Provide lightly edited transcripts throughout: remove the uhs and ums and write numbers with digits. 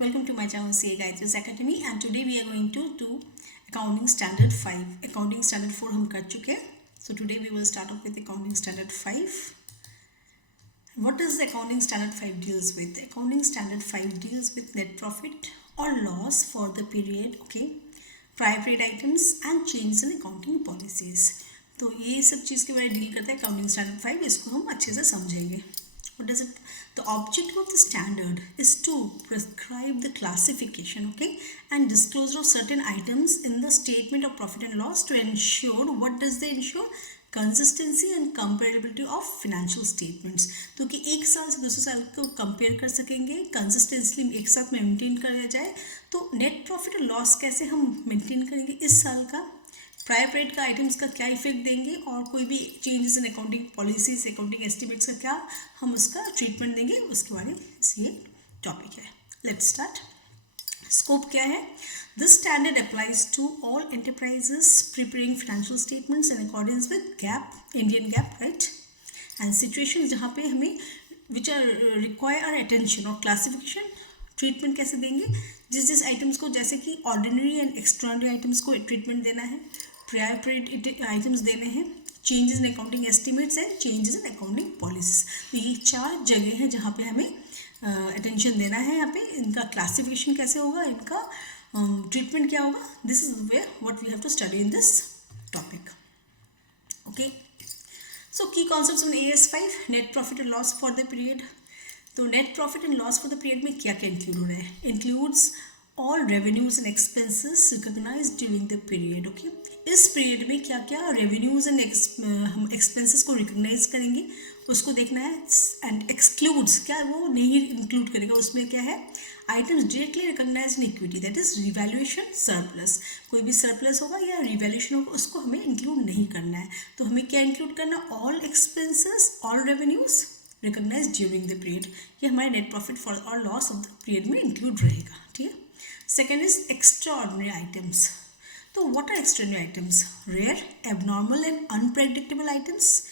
Welcome to my channel CA Gayatris Academy, and today we are going to do Accounting Standard 5. Accounting Standard 4 हम कर चुके हैं. So today we will start off with Accounting Standard 5. What does the Accounting Standard 5 deals with? Accounting Standard 5 deals with net profit or loss for the period, okay, prior period items and changes in accounting policies. तो ये सब चीज़ के बारे में deal करता है Accounting Standard 5. इसको हम अच्छे से समझेंगे. What does it? The objective of the standard is to prescribe the classification, okay, and disclosure of certain items in the statement of profit and loss to ensure, what does they ensure? Consistency and comparability of financial statements. तो कि एक साल से दूसरे साल को compare कर सकेंगे, कंसिस्टेंसली एक साथ मेंटेन किया जाए. तो नेट प्रॉफिट और लॉस कैसे हम मेंटेन करेंगे इस साल का, प्रायर पीरियड का आइटम्स का क्या इफेक्ट देंगे, और कोई भी changes in accounting policies, accounting estimates का क्या हम उसका ट्रीटमेंट देंगे, उसके बारे में ये टॉपिक है. Let's start. स्कोप क्या है? This standard applies to all enterprises preparing financial statements in accordance with GAAP, Indian GAAP, right, and situation जहाँ पे हमें which are require are attention और क्लासिफिकेशन. ट्रीटमेंट कैसे देंगे? जिस आइटम्स को, जैसे कि ऑर्डिनरी एंड एक्स्ट्राऑर्डिनरी आइटम्स को ट्रीटमेंट देना है, प्रायर पीरियड आइटम्स देने हैं, changes in accounting estimates and changes in accounting policies. तो ये चार जगह हैं जहाँ पे हमें अटेंशन देना है. यहाँ पे इनका क्लासिफिकेशन कैसे होगा, इनका ट्रीटमेंट क्या होगा, this is way what we have to study in this topic. Okay, so key concepts in AS5, net profit and loss for the period. तो net profit and loss for the period में क्या क्या include हो रहा है? Includes all revenues and expenses recognised during the period. Okay, इस पीरियड में क्या क्या रेवेन्यूज एंड हम एक्सपेंसेस को रिकॉग्नाइज करेंगे उसको देखना है. एंड एक्सक्लूड्स, क्या वो नहीं इंक्लूड करेगा, उसमें क्या है, items directly recognise in equity, that is revaluation surplus. कोई भी सरप्लस होगा या रिवैल्यूएशन होगा उसको हमें इंक्लूड नहीं करना है. तो हमें क्या इंक्लूड करना? All expenses, all revenues recognise during the period. ये हमारे नेट प्रॉफिट फॉर और लॉस ऑफ द पीरियड में इंक्लूड रहेगा. ठीक है. Second is extraordinary items. तो what are extraordinary items? Rare, abnormal and unpredictable items,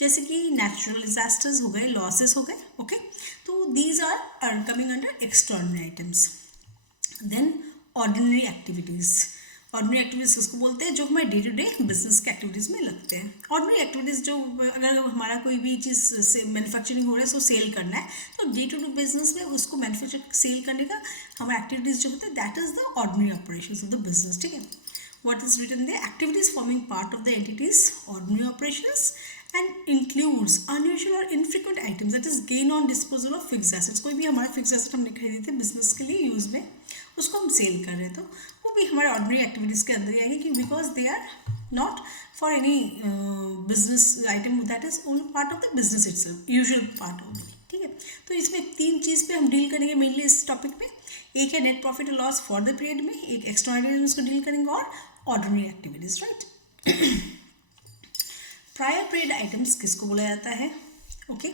जैसे कि नेचुरल डिजास्टर्स हो गए, लॉसेस हो गए. ओके, तो these are coming under extraordinary items. Then ordinary activities. Ordinary activities किसको बोलते हैं? जो हमारे डे टू डे बिजनेस के एक्टिविटीज़ में लगते हैं. ऑर्डिनरी एक्टिविटीज़ जो, अगर हमारा कोई भी चीज़ मैन्युफैक्चरिंग हो रहा है, उसको सेल करना है, तो डे टू डे बिजनेस में उसको मैन्युफैक्चर सेल करने का हमारा एक्टिविटीज़ जो होता है, that is the ordinary operations of the business. ठीक है. What is written there? Activities forming part of the entity's ordinary operations and includes unusual or infrequent items, that is gain on disposal of fixed assets. कोई भी हमारा fix asset हमने खरीदे थे business के लिए यूज़ में, उसको हम सेल कर रहे हैं, तो वो भी हमारे ऑर्डिनरी एक्टिविटीज़ के अंदर ही आएंगे, कि because they are not for any business item, that is only part of the business itself, usual part only. ठीक है. तो इसमें तीन चीज़ पे हम डील करेंगे मेनली इस टॉपिक में. एक है नेट प्रॉफिट और लॉस फॉर द पीरियड में, एक एक्स्ट्राऑर्डिनरी उसको डील करेंगे, और ordinary activities, right. Prior period items किसको बोला जाता है? ओके,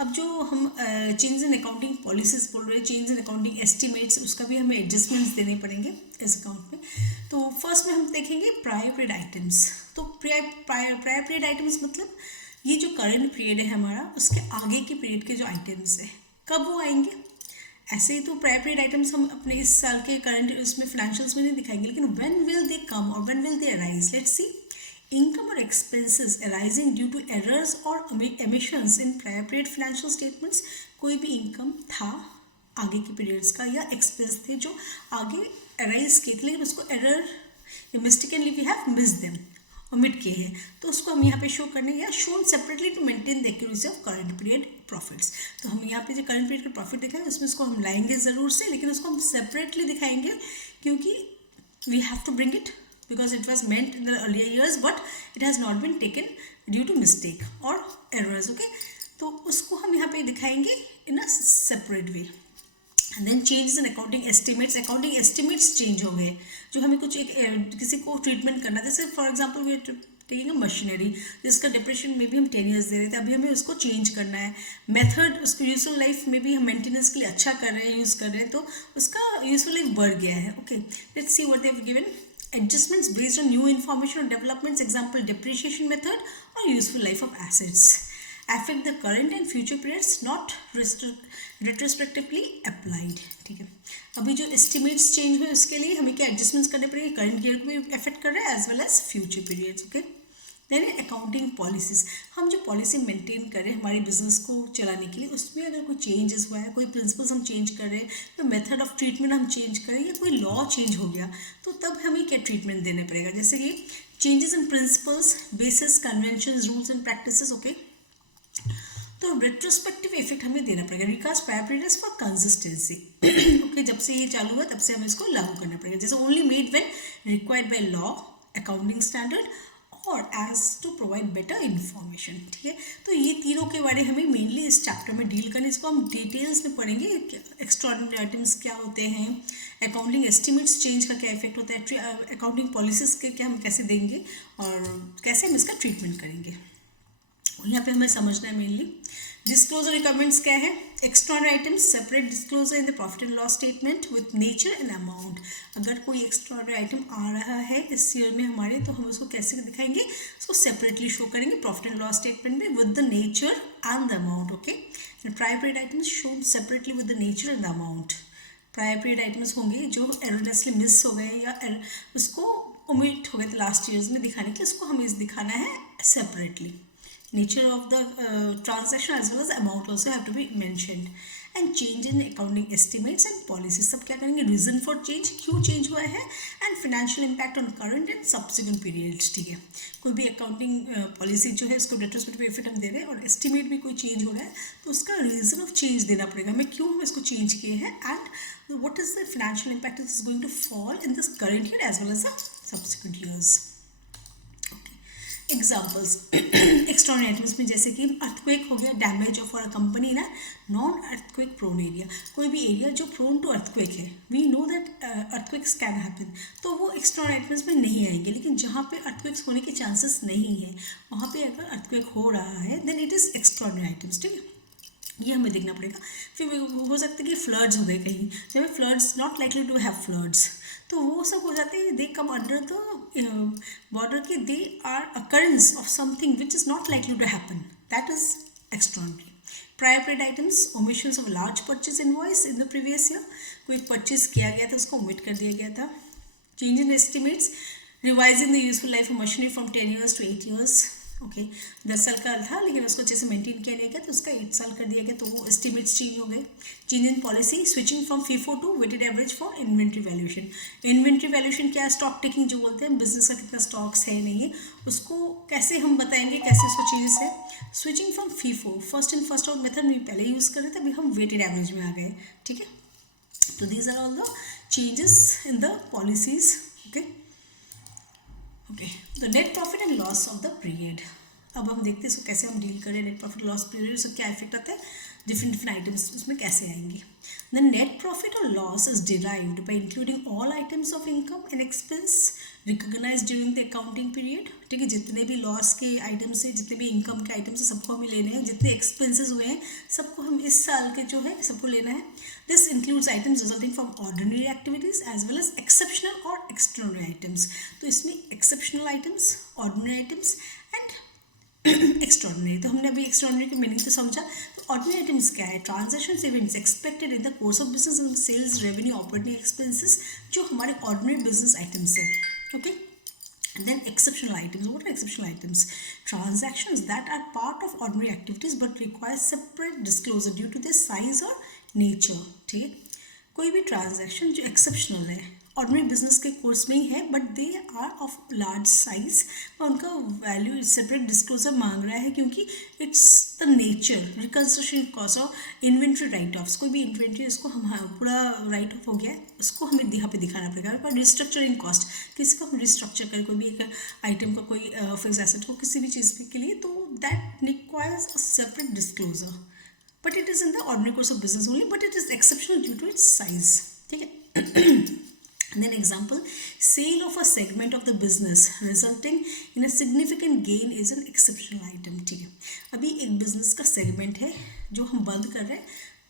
अब जो हम चेंज इन अकाउंटिंग पॉलिसीज बोल रहे हैं, चेंज इन अकाउंटिंग एस्टिमेट्स, उसका भी हमें एडजस्टमेंट्स देने पड़ेंगे इस अकाउंट में. तो फर्स्ट में हम देखेंगे प्रायर पीरियड आइटम्स. तो प्रायर पीरियड आइटम्स मतलब ये जो करंट पीरियड है हमारा, उसके आगे के पीरियड के जो आइटम्स है, कब वो आएंगे? ऐसे ही तो प्रायर पीरियड आइटम्स हम अपने इस साल के करंट उसमें फाइनेंशियल्स में नहीं दिखाएंगे, लेकिन व्हेन विल दे कम और when will they arise? Let's see. Income और expenses arising due to errors और omissions in prior period financial statements. कोई भी इनकम था आगे के पीरियड्स का, या एक्सपेंस थे जो आगे अराइज किए थे, लेकिन उसको error mistakenly we have miss them, omit किए हैं, तो उसको हम यहाँ पे शो करने, या shown separately to maintain the accuracy of current period profits. तो हम यहाँ पे जो करंट पीरियड का प्रॉफिट दिखाएंगे उसमें उसको हम लाएंगे ज़रूर से, लेकिन उसको हम सेपरेटली दिखाएंगे, क्योंकि we have to bring it because it was meant in the earlier years, but it has not been taken due to mistake और एरर्स. ओके, तो उसको हम यहाँ पे दिखाएंगे in a separate way. And then changes in accounting estimates. Accounting estimates change हो गए, जो हमें कुछ एक किसी को ट्रीटमेंट करना, जैसे for example we taking a machinery जिसका डिप्रेशन में भी हम 10 ईयर्स दे रहे थे, अभी हमें उसको चेंज करना है. मेथड उसको यूजफुल लाइफ में भी हम मेंटेनेंस के लिए अच्छा कर रहे हैं, यूज़ कर रहे हैं, तो उसका यूजफुल लाइफ बढ़ गया है. Okay, let's see what they have given. Adjustments based on new information or developments, example depreciation method or useful life of assets. affect the current and future periods not retrospectively applied. ठीक है. अभी जो estimates change हुए उसके लिए हमें क्या adjustments करने पड़ेंगे, करंट ईयर को भी अफेक्ट कर रहा है as well as future periods. Okay, then accounting policies, हम जो पॉलिसी मेंटेन कर रहे हैं हमारे बिजनेस को चलाने के लिए, उसमें अगर कोई चेंजेस हुआ है, कोई प्रिंसिपल्स हम चेंज कर रहे हैं, तो मेथड ऑफ ट्रीटमेंट हम चेंज करें, या कोई लॉ चेंज हो गया, तो तब हमें क्या ट्रीटमेंट देना पड़ेगा। जैसे कि changes in principles, basis, convention, rules and practices. Okay, तो रेट्रोस्पेक्टिव इफेक्ट हमें देना पड़ेगा। Recast prior periods for consistency. Okay, जब से ये चालू हुआ तब से हमें इसको लागू करना पड़ेगा। जैसे only made when required by law, accounting standard और as to provide better information. ठीक है, तो ये तीनों के बारे हमें मेनली इस चैप्टर में डील करना है। इसको हम डिटेल्स में पढ़ेंगे, एक्स्ट्राऑर्डिनरी आइटम्स क्या होते हैं, अकाउंटिंग एस्टिमेट्स चेंज का क्या इफेक्ट होता है, अकाउंटिंग पॉलिसीज के क्या हम कैसे देंगे और कैसे हम इसका ट्रीटमेंट करेंगे, यहाँ पे हमें समझना है मेनली। डिस्क्लोजर रिक्वायरमेंट्स क्या है, extraordinary items, separate disclosure in the profit and loss statement with nature and amount. अगर कोई एक्स्ट्राऑर्डिनरी आइटम आ रहा है इस ईयर में हमारे, तो हम उसको कैसे दिखाएंगे, उसको सेपरेटली शो करेंगे प्रॉफिट एंड लॉस स्टेटमेंट में with the nature and the amount. Okay, and prior period items shown separately with the nature and the amount. Prior period items होंगे जो एररनेसली मिस हो गए या उसको ओमिट हो गए थे लास्ट ईयर्स में दिखाने के लिए, उसको हमें दिखाना है separately. Nature of the transaction as well as amount also have to be mentioned, and change in accounting estimates and policies, सब क्या करेंगे, reason for change, क्यों change हुआ है, and financial impact on current and subsequent periods। ठीक है, कोई भी accounting policy जो है उसको retrospective effect हम दे रहे हैं और estimate में कोई change हो रहा है तो उसका reason of change देना पड़ेगा हमें, क्यों हम इसको change किए हैं, and what is the financial impact that is going to fall in this current year as well as the subsequent years। Examples extraordinary items में जैसे कि अर्थक्वेक हो गया, डैमेज फॉर अ कंपनी ना नॉन अर्थक्वेक प्रोन एरिया, कोई भी area जो prone to earthquake है, we know that earthquakes can happen, तो वो एक्स्ट्राऑर्डिनरी आइटम्स में नहीं आएंगे। लेकिन जहाँ पे अर्थक्वेक्स होने के चांसेस नहीं है वहाँ पे अगर अर्थक्वेक हो रहा है then it is extraordinary items. ठीक है, ये हमें देखना पड़ेगा। फिर हो सकता है कि फ्लड्स हो गए कहीं, जब floods not likely to have floods, तो वो सब हो जाते हैं, they come under the border के, they are occurrence of something which is not likely to happen, that is extraordinary. Prior period items, omissions of large purchase invoice in the previous year, कोई purchase किया गया था उसको omit कर दिया गया था। Change in estimates, revising the useful life of machinery from 10 years to 8 years। Okay, 10 साल का था लेकिन उसको अच्छे से मेंटेन किया नहीं गया तो उसका 8 साल कर दिया गया, तो वो एस्टिमेट्स चेंज हो गए। Change in policy, switching from FIFO to weighted average for inventory valuation. Inventory valuation क्या है, स्टॉक टेकिंग जो बोलते हैं, बिजनेस का कितना स्टॉक्स है नहीं है उसको कैसे हम बताएंगे, कैसे उसको चेंजेस है। Switching from FIFO, first in first out method में पहले यूज़ कर रहे थे, अभी हम वेटेड एवरेज में आ गए। ठीक है, तो these are all the changes in the policies. Okay okay, the net profit and loss of the period. अब हम देखते हैं इसको कैसे हम डील करें, नेट प्रॉफिट लॉस पीरियड से क्या इफेक्ट आता है, डिफरेंट आइटम्स उसमें कैसे आएंगे। द नेट प्रॉफिट और loss is derived by including all items of income and expense recognised during the accounting period. ठीक है, जितने भी लॉस के आइटम्स हैं, जितने भी इनकम के आइटम्स हैं, सबको हमें लेने हैं, जितने एक्सपेंसेस हुए हैं सबको हम इस साल के जो है सबको लेना है। This includes items resulting from ordinary activities as well as exceptional और एक्सट्राऑर्डिनरी आइटम्स। तो इसमें exceptional items, ordinary items and extraordinary, तो हमने अभी एक्स्ट्राऑर्डिनरी के मीनिंग तो समझा। तो ऑर्डिनरी आइटम्स क्या है, transaction events expected in the course of business and sales, revenue, operating expenses, जो हमारे ऑर्डिनरी बिजनेस आइटम्स हैं। Okay, and then exceptional items. What are exceptional items? Transactions that are part of ordinary activities but require separate disclosure due to their size or nature. ठीक है, कोई भी transaction जो exceptional है, ordinary business के course में ही है but they are of large size, और उनका वैल्यू सेपरेट डिस्क्लोजर मांग रहा है क्योंकि it's the nature, reconstruction cost और इन्वेंट्री राइट ऑफ्स, कोई भी इन्वेंट्री उसको हम पूरा राइट ऑफ हो गया है उसको हमें यहाँ पे दिखाना पड़ेगा। और रिस्ट्रक्चरिंग कॉस्ट, किसी को हम रिस्ट्रक्चर करें कोई भी एक आइटम का, कोई फिक्स एसेट को किसी भी चीज़ के लिए, तो that requires a separate disclosure, but it is in the ordinary course of business only, but it is exceptional due to its size. ठीक है, and then example, sale of a segment of the business resulting in a significant gain is an exceptional item। ठीक है, अभी एक business का segment है जो हम बंद कर रहे हैं,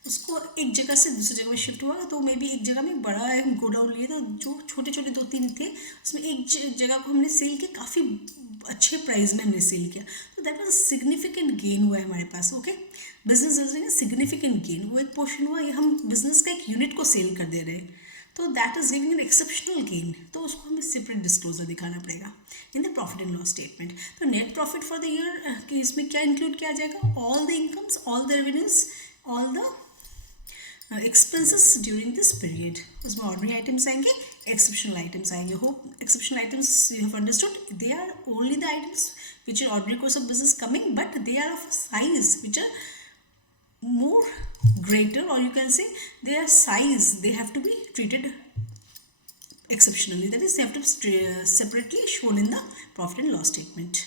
उसको एक जगह से दूसरी जगह में शिफ्ट हुआ, तो मे बी एक जगह में बड़ा है गोडाउन लिए, तो जो छोटे छोटे 2-3 थे उसमें एक जगह को हमने सेल किया, काफ़ी अच्छे प्राइस में हमने सेल किया, तो दैट वाज सिग्निफिकेंट गेन हुआ है हमारे पास। Okay, business result significant gain, वो एक पोर्शन हुआ, ये हम बिजनेस का एक यूनिट को सेल कर दे रहे हैं, तो that is giving an exceptional gain, तो उसको हमें सेपरेट डिस्क्लोजर दिखाना पड़ेगा in the profit and loss statement. तो net profit for the year कि इसमें क्या इंक्लूड किया जाएगा, all the incomes, all the revenues, all the expenses during this period. उसमें ऑर्डिनरी आइटम्स आएंगे, एक्सेप्शनल आइटम्स आएंगे। Hope exceptional items you have understood, they are only the items which are ordinary course of business coming, but they are of a size which are more greater, or you can say their size, they have to be treated exceptionally, that is they have to be separately shown in the profit and loss statement.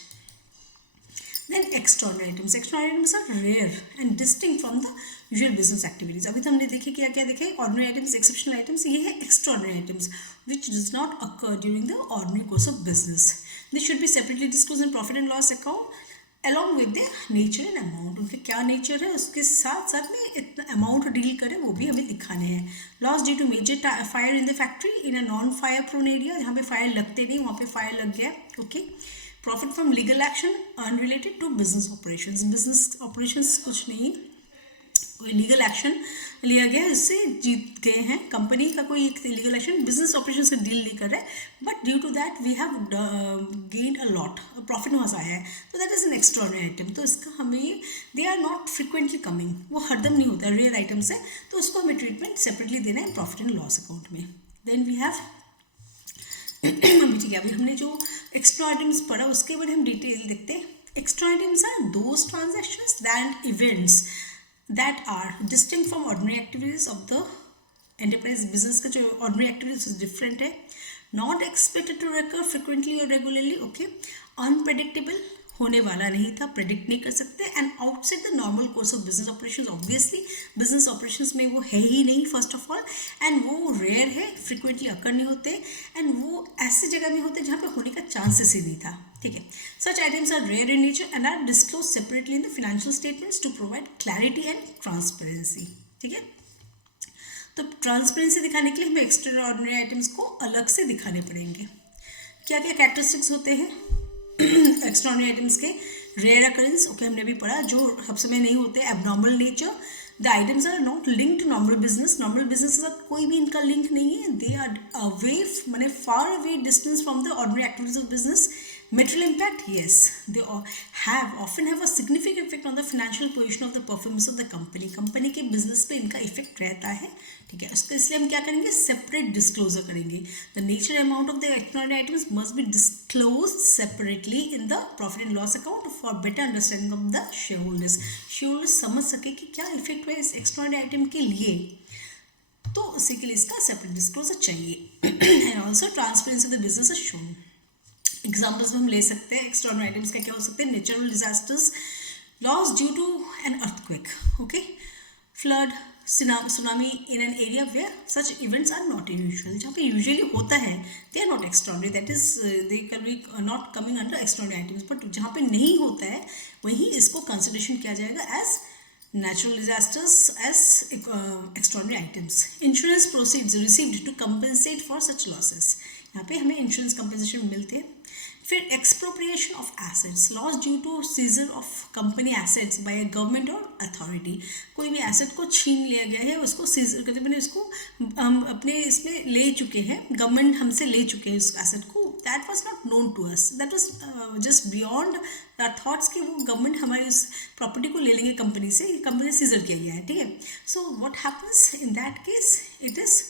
Then extraordinary items, extraordinary items are rare and distinct from the usual business activities. अभी तो हमने देखे क्या क्या देखे, ordinary items, exceptional items, ये है extraordinary items which does not occur during the ordinary course of business. This should be separately disclosed in profit and loss account along with their nature and amount. उनके क्या nature है, उसके साथ साथ में इतना amount डील करें वो भी हमें दिखाने हैं. Loss due to major fire in the factory in a non-fire prone area, जहाँ पे fire लगते नहीं वहाँ पे fire लग गया. Okay. Profit from legal action unrelated to business operations. Business operations कुछ नहीं, कोई लीगल एक्शन लिया गया है, इससे जीत गए हैं. कंपनी का कोई एक लीगल एक्शन बिजनेस ऑपरेशन से डील नहीं कर रहे, but due to that we have gained a lot, profit वहाँ से आया है, तो that is an extraordinary item. तो इसका हमें, they are not frequently coming, वो हरदम नहीं होता, रेयर आइटम्स है, तो उसको हमें ट्रीटमेंट सेपरेटली देना है प्रॉफिट एंड लॉस अकाउंट में. देन वी हैव ठीक है, अभी हमने जो एक्स्ट्रा आइटम्स पढ़ा उसके बारे में हम डिटेल देखते हैं. Extra items are those transactions that events that are distinct from ordinary activities of the enterprise. business का जो ordinary activities different है, not expected to recur frequently or regularly, okay, unpredictable, होने वाला नहीं था, प्रेडिक्ट नहीं कर सकते, and outside the normal course of business operations. Obviously business operations में वो है ही नहीं फर्स्ट ऑफ ऑल, एंड वो रेयर है, फ्रिक्वेंटली अकर नहीं होते, एंड वो ऐसी जगह में होते जहाँ पे होने का चांसेस ही नहीं था. ठीक है, such items are rare in nature and are disclose separately in the financial statements to provide clarity and transparency. ठीक है, तो ट्रांसपेरेंसी दिखाने के लिए हमें एक्स्ट्रा ऑर्डिनरी आइटम्स को अलग से दिखाने पड़ेंगे. क्या क्या कैरेक्टरिस्टिक्स होते हैं एक्स्ट्राऑर्डिनरी आइटम्स के? रेयर अकरेंस, ओके, हमने भी पढ़ा, जो हर समय नहीं होते. Abnormal nature, the items are not linked to normal business, normal business के साथ कोई भी इनका लिंक नहीं है. दे आर अवे, माने far away distance from the ordinary activities of business. Material impact, yes, they often have a significant effect on the financial position of the performance of the company. Company के business पे इनका effect रहता है. ठीक है, उसको इसलिए हम क्या करेंगे, सेपरेट डिस्क्लोजर करेंगे. The nature amount of the extraordinary items must be disclosed separately in the profit and loss account for better understanding of the share holders. Share holders समझ सके कि क्या इफेक्ट हुआ इस एक्स्ट्राऑर्डिनरी आइटम के लिए, तो उसी के लिए इसका सेपरेट डिस्क्लोजर चाहिए. And also transparency of the business is shown. Examples में हम ले सकते हैं एक्स्ट्राऑर्डिनरी आइटम्स का क्या हो सकते हैं. Natural disasters, loss due to an earthquake, okay, flood, tsunami in an area where such events are not usual. जहाँ पे यूजुअली होता है they are not extraordinary, that is they can be not coming under extraordinary items. But जहाँ पे नहीं होता है वहीं इसको कंसिडरेशन किया जाएगा as natural disasters as extraordinary items. Insurance proceeds received to compensate for such losses. यहाँ पे हमें इंश्योरेंस कंपनसेशन मिलते हैं. फिर expropriation of assets, loss due to seizure of company assets by a government और अथॉरिटी. कोई भी एसेट को छीन लिया गया है, उसको सीजर करते मैंने उसको हम अपने इसमें ले चुके हैं, गवर्नमेंट हमसे ले चुके हैं उस एसेट को. That was not known to us, that was just beyond the thoughts कि वो गवर्नमेंट हमारी उस प्रॉपर्टी को ले लेंगे कंपनी से, कंपनी सीजर किया गया है. ठीक है, so what happens in that case, it is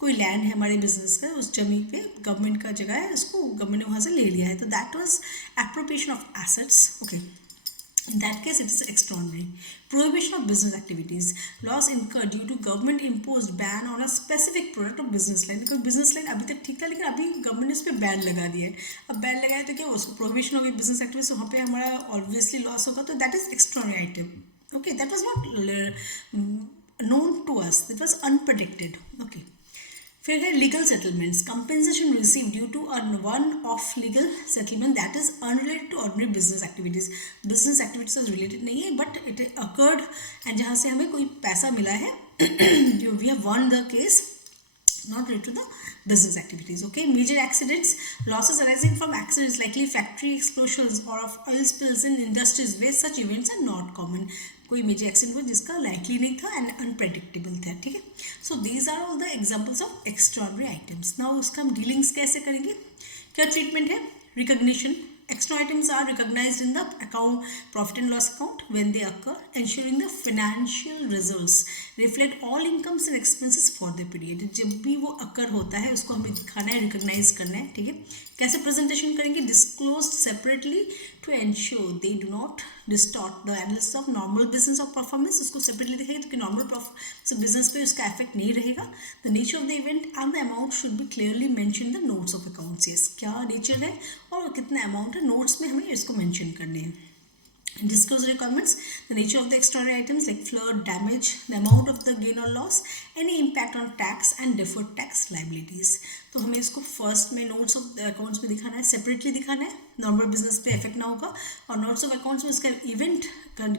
कोई लैंड है हमारे बिजनेस का, उस जमीन पे गवर्नमेंट का जगह है, उसको गवर्नमेंट ने वहाँ से ले लिया है, तो that was appropriation of assets. Okay, in that case it is extraordinary. Prohibition of business activities, loss incurred due to government imposed ban on a specific product of business line. Because business line अभी तक ठीक था, लेकिन अभी government ने उस पर ban लगा दिया है. अब बैन लगाया तो क्या उसको प्रोहिबिशन ऑफ बिजनेस एक्टिविटीज, वहाँ पे हमारा ऑब्वियसली लॉस होगा, तो that is extraordinary item. Okay, that was not known to us, that was unpredicted. Okay, फिर है legal settlements, compensation receive due to one of legal settlement that is unrelated to ordinary business activities. Business activities से related नहीं है, but it occurred and जहाँ से हमें कोई पैसा मिला है, we have won the case, not related to the business activities. Okay, major accidents, losses arising from accidents likely factory explosions or of oil spills in industries where such events are not common. कोई major accident हुआ जिसका likely नहीं था and unpredictable था. ठीक है, so these are all the examples of extraordinary items. Now उसका हम डीलिंग्स कैसे करेंगे, क्या ट्रीटमेंट है, recognition. Extra items are recognized in the account profit and loss account when they occur, ensuring the financial results reflect all incomes and expenses for the period. जब भी वो occur होता है उसको हमें दिखाना है, recognize करना है. ठीक है, कैसे प्रेजेंटेशन करेंगे, disclosed separately to ensure they do not distort the analysis of normal business of performance. उसको separately दिखाएंगे तो कि normal business पे उसका effect नहीं रहेगा. The nature of the event and the amount should be clearly mentioned in the notes of accounts. Yes, क्या nature है और कितना amount है, notes में हमें इसको mention करने हैं. Disclose requirements, the nature of the extraordinary items like flood, damage, the amount of the gain or loss, any impact on tax and deferred tax liabilities. तो हमें इसको फर्स्ट में नोट्स ऑफ अकाउंट्स में दिखाना है, separately दिखाना है, normal business पे इफेक्ट ना होगा, और नोट्स ऑफ अकाउंट्स में उसका इवेंट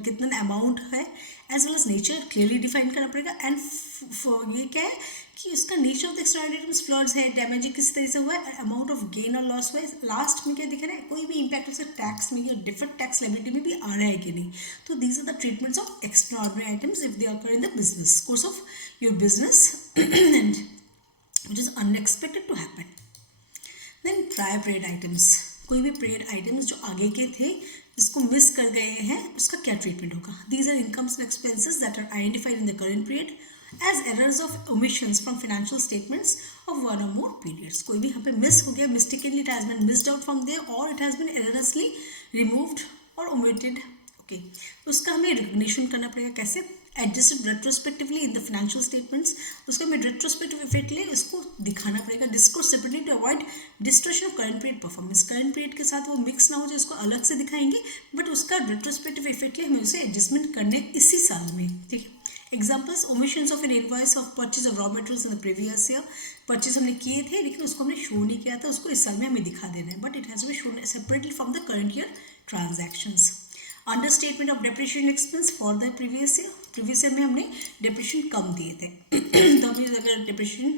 कितना अमाउंट है as well as nature clearly define करना पड़ेगा. एंड ये क्या है कि उसका nature of the extraordinary items, floods है, डैमेज है, किस तरह से हुआ है, अमाउंट ऑफ गेन और लॉस हुआ है, लास्ट में क्या दिखाना है, कोई भी इम्पैक्ट उसका टैक्स में या डिफरेंट टैक्स लायबिलिटी में भी आ रहा है कि नहीं. तो these are the treatments of extraordinary items if they occur in the business course of your business and which is unexpected to happen. Then prior period items, कोई भी period items जो आगे के थे जिसको मिस कर गए हैं उसका क्या ट्रीटमेंट होगा. These are incomes and expenses that are identified in the current period as errors of omissions from financial statements of one or more periods. कोई भी यहाँ पे मिस हो गया, mistakenly it has been missed out from there or it has been erroneously removed or omitted. Okay, उसका हमें recognition करना पड़ेगा. कैसे, adjusted retrospectively in the financial statements, उसका हमें रेट्रोस्पेक्टिव इफेक्ट ले उसको दिखाना पड़ेगा. Disclose separately to avoid distortion of current period performance. Current period के साथ वो मिक्स ना हो जाए, उसको अलग से दिखाएंगे, बट उसका रेट्रोस्पेक्टिव इफेक्ट ले हमें उसे एडजस्टमेंट करने इसी साल में. ठीक है, examples, omissions of N invoice of purchase of raw materials in the previous year. Purchase हमने किए थे लेकिन उसको हमने शो नहीं किया था, उसको इस साल में हमें दिखा देना है, but it has been shown separately from the current year transactions. Under statement of depreciation expense for the previous year में हमने डेप्रिशिएशन कम दिए थे तो हमें अगर डेप्रिशिएशन